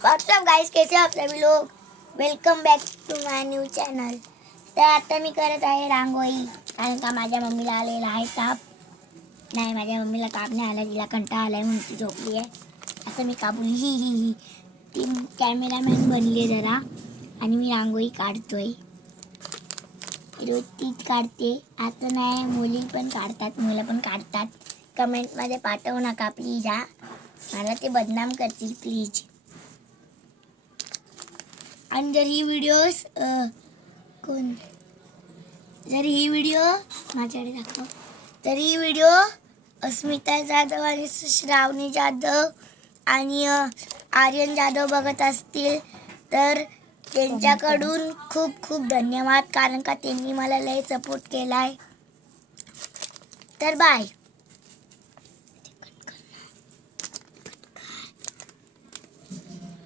WhatsApp guys, कैसे आप सभी लोग। Welcome back to my new channel. तर आता मी करत आहे रांगोळी, कारण का माझ्या मम्मीला आलेला आहे ताप. नाही, माझ्या मम्मीला ताप नाही आला, तिला कंटाळा आलाय म्हणून ती झोपली आहे. असं मी का बोलली ही ती कॅमेरामॅन बनली आहे जरा, आणि मी रांगोळी काढतोय. रोज तीच काढते, आता नाही, मुली पण काढतात, मुलं पण काढतात. कमेंटमध्ये पाठवू नका प्लीज, हा, मला ते बदनाम करतील प्लीज. आणि जर ही व्हिडिओ माझ्याकडे दाखव, तर ही व्हिडिओ अस्मिता जाधव आणि श्रावणी जाधव आणि आर्यन जाधव बघत असतील तर त्यांच्याकडून खूप खूप धन्यवाद, कारण का त्यांनी मला लय सपोर्ट केलाय. तर बाय.